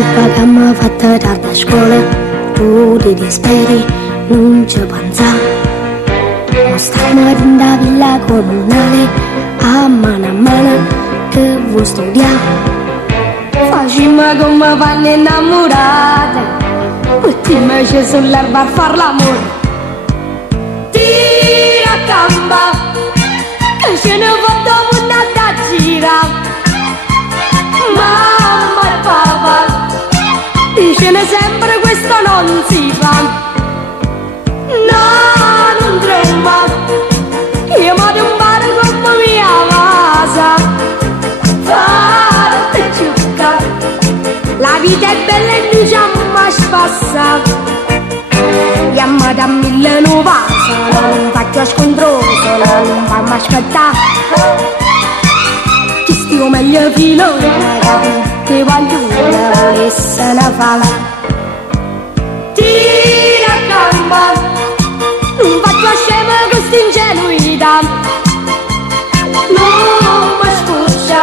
colpa che mi ha fatto tardi a scuola, tu ti disperi, non ci pensa. Ma stiamo in da villa comunale, a mano che vuoi studiare. Facciamo come vanno innamorate, mettiamoci sull'erba a far l'amore. Tira gamba, che ce ne vado una da girare. Mamma e papà dicono sempre questo non si fa. No, non trema, io mi devo fare come mia casa. Fate ciucca, la vita è bella e noi ci amma spassa. Yamma da 1900, non faccio scontroso, non fammi aspettare. Ti stiamo meglio fino, ti voglio una volesse una fala. Tira gamba, non faccio scema questa ingenuità. Non mi sfuggia,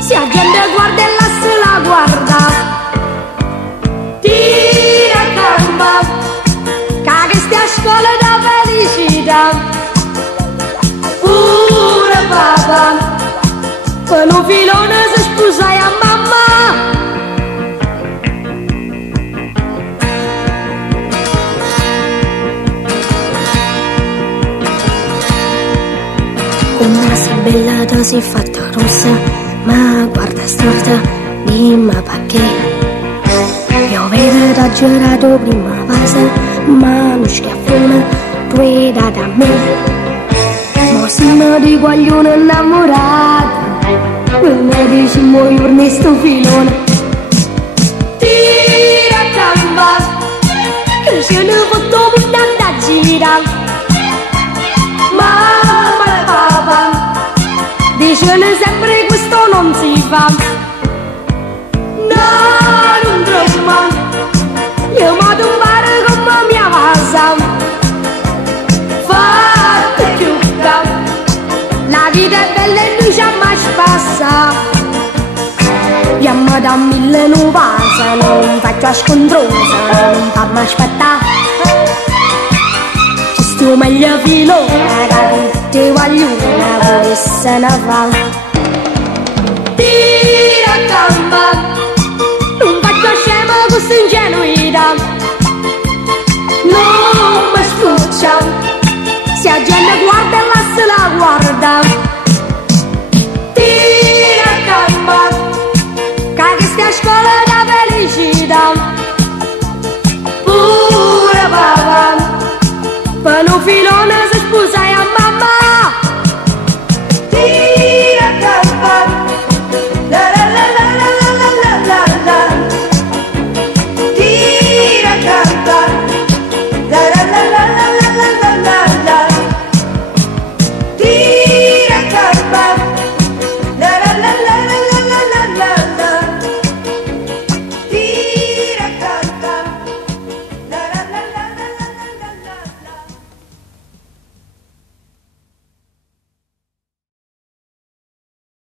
se la gente guarda e la se la guarda. Tira gamba, che stia a scuola da felicità. Pure papà, per un filone si sposai a mamma. Come sei bella, tu sei fatta rossa, ma guarda storta, dimmi perché. Io vedo da girato prima fase, ma non schiaffone, tu hai dato a me. Ma siamo di guaglione innamorati, come dici muoio giorni sto filone. Tira gamba, che ce ne fatto una da girare. Mamma e papà dicono sempre questo non si fa. No, non trema, io mi devo fare come mia casa. Fate chiucca, la vita è bella e noi ci amma spassa. Yamma da 1900, non faccio scontrosa, non fammi aspettare. Ci stiamo meglio fino, ti voglio una volesse una fala. Tira gamba, non faccio scema questa ingenuità. Non mi sfuggia, se la gente guarda e la se la guarda.